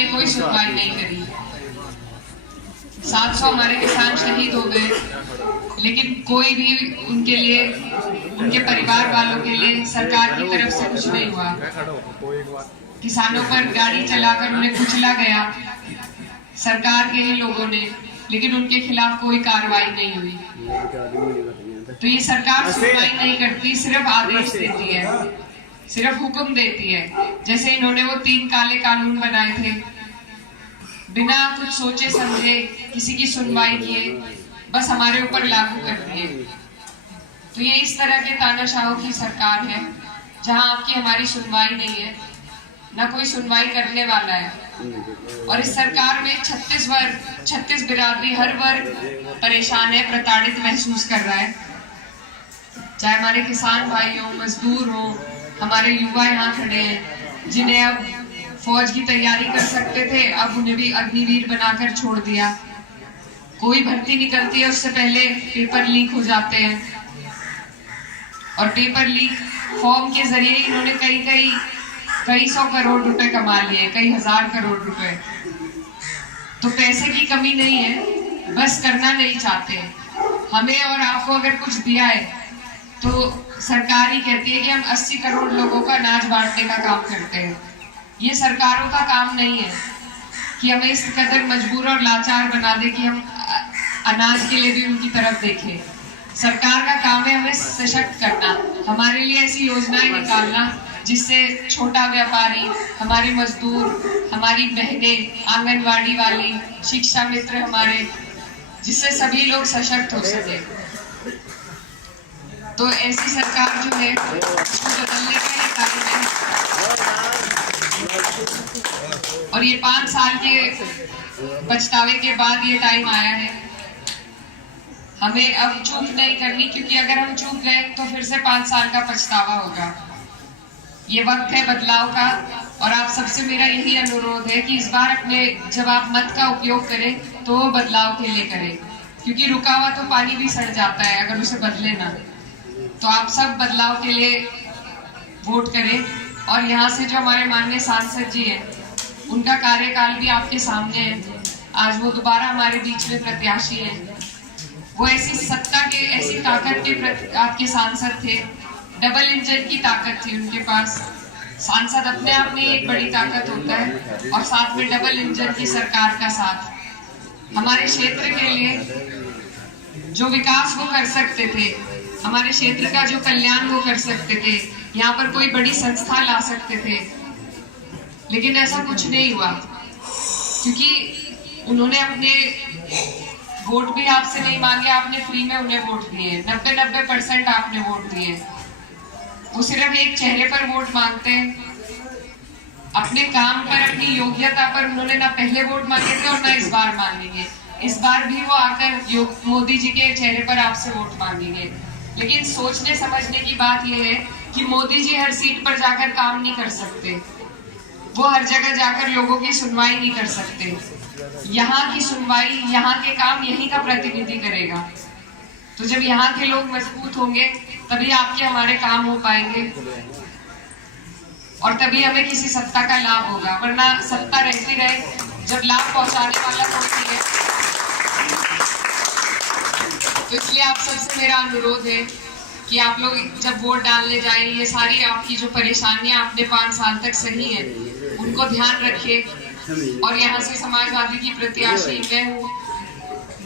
ने कोई सुनवाई नहीं करी। 700 हमारे किसान शहीद हो गए, लेकिन कोई भी उनके लिए, उनके परिवार वालों के लिए सरकार की तरफ से कुछ नहीं हुआ। किसानों पर गाड़ी चलाकर उन्हें कुचला गया सरकार के ही लोगों ने, लेकिन उनके खिलाफ कोई कार्रवाई नहीं हुई। तो ये सरकार सुनवाई नहीं करती, सिर्फ आदेश देती है, सिर्फ हुक्म देती है। जैसे इन्होंने वो 3 काले कानून बनाए थे, बिना कुछ सोचे समझे, किसी की सुनवाई किए, बस हमारे ऊपर लागू कर दिए। तो ये इस तरह के तानाशाहों की सरकार है, जहां आपकी हमारी सुनवाई नहीं है, ना कोई सुनवाई करने वाला है। और इस सरकार में 36 बिरादरी, हर वर्ग परेशान है, प्रताड़ित महसूस कर रहा है। चाहे हमारे किसान भाई हो, मजदूर हो, हमारे युवा यहाँ खड़े हैं, जिन्हें अब फौज की तैयारी कर सकते थे, अब उन्हें भी अग्निवीर बनाकर छोड़ दिया। कोई भर्ती निकलती है उससे पहले पेपर लीक हो जाते हैं, और पेपर लीक फॉर्म के जरिए इन्होंने कई 100 करोड़ रुपए कमा लिए, कई 1000 करोड़ रुपए। तो पैसे की कमी नहीं है, बस करना नहीं चाहते। हमें और आपको अगर कुछ दिया है तो सरकार ही कहती है कि हम 80 करोड़ लोगों का अनाज बांटने का काम करते हैं। ये सरकारों का काम नहीं है कि हमें इस कदर मजबूर और लाचार बना दे कि हम अनाज के लिए भी उनकी तरफ देखें। सरकार का काम है हमें सशक्त करना, हमारे लिए ऐसी योजनाएं निकालना जिससे छोटा व्यापारी, हमारे मजदूर, हमारी बहनें, आंगनवाड़ी वाली, शिक्षा मित्र हमारे, जिससे सभी लोग सशक्त हो सके। तो ऐसी सरकार जो है उसको बदलने का ये कार्य है। और ये 5 साल के पछतावे के बाद ये टाइम आया है। हमें अब चूक नहीं करनी, क्योंकि अगर हम चूक गए तो फिर से 5 साल का पछतावा होगा। ये वक्त है बदलाव का, और आप सबसे मेरा यही अनुरोध है कि इस बार अपने जब आप मत का उपयोग करें तो वो बदलाव के लिए करें, क्योंकि रुका हुआ तो पानी भी सड़ जाता है अगर उसे बदले ना। तो आप सब बदलाव के लिए वोट करें। और यहाँ से जो हमारे माननीय सांसद जी हैं, उनका कार्यकाल भी आपके सामने है। आज वो दोबारा हमारे बीच में प्रत्याशी हैं। वो ऐसी सत्ता के, ऐसी ताकत के आपके सांसद थे, डबल इंजन की ताकत थी उनके पास। सांसद अपने आप में एक बड़ी ताकत होता है, और साथ में डबल इंजन की सरकार का साथ। हमारे क्षेत्र के लिए जो विकास वो कर सकते थे, हमारे क्षेत्र का जो कल्याण वो कर सकते थे, यहाँ पर कोई बड़ी संस्था ला सकते थे, लेकिन ऐसा कुछ नहीं हुआ, क्योंकि उन्होंने अपने वोट भी आपसे नहीं मांगे, आपने फ्री में उन्हें वोट दिए। 90% आपने वोट दिए। वो सिर्फ एक चेहरे पर वोट मांगते हैं, अपने काम पर, अपनी योग्यता पर उन्होंने ना पहले वोट मांगे थे और ना इस बार मांगेंगे। इस बार भी वो आकर मोदी जी के चेहरे पर आपसे वोट मांगेंगे। लेकिन सोचने समझने की बात यह है कि मोदी जी हर सीट पर जाकर काम नहीं कर सकते, वो हर जगह जाकर लोगों की सुनवाई नहीं कर सकते। यहाँ की सुनवाई, यहाँ के काम यहीं का प्रतिनिधि करेगा। तो जब यहाँ के लोग मजबूत होंगे तभी आपके हमारे काम हो पाएंगे, और तभी हमें किसी सत्ता का लाभ होगा। वरना सत्ता रहती रहे, जब लाभ पहुंचाने वाला कोई नहीं है। तो इसलिए आप सबसे मेरा अनुरोध है कि आप लोग जब वोट डालने जाएं, ये सारी आपकी जो परेशानियां आपने 5 साल तक सही है, उनको ध्यान रखिए। और यहाँ से समाजवादी की प्रत्याशी मैं हूँ,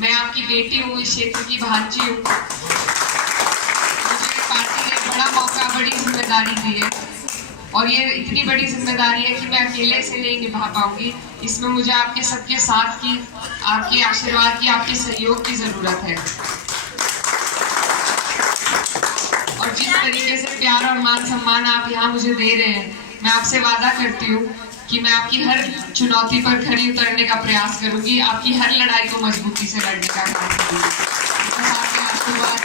मैं आपकी बेटी हूँ, इस क्षेत्र की भांजी हूँ। मुझे पार्टी ने बड़ा मौका, बड़ी जिम्मेदारी दी है, और ये इतनी बड़ी जिम्मेदारी है कि मैं अकेले से नहीं निभा पाऊंगी। इसमें मुझे आपके सबके साथ की, आपके आशीर्वाद की, आपके सहयोग की जरूरत है। और जिस तरीके से प्यार और मान सम्मान आप यहाँ मुझे दे रहे हैं, मैं आपसे वादा करती हूँ कि मैं आपकी हर चुनौती पर खरी उतरने का प्रयास करूंगी, आपकी हर लड़ाई को मजबूती से लड़ने का काम करूंगी।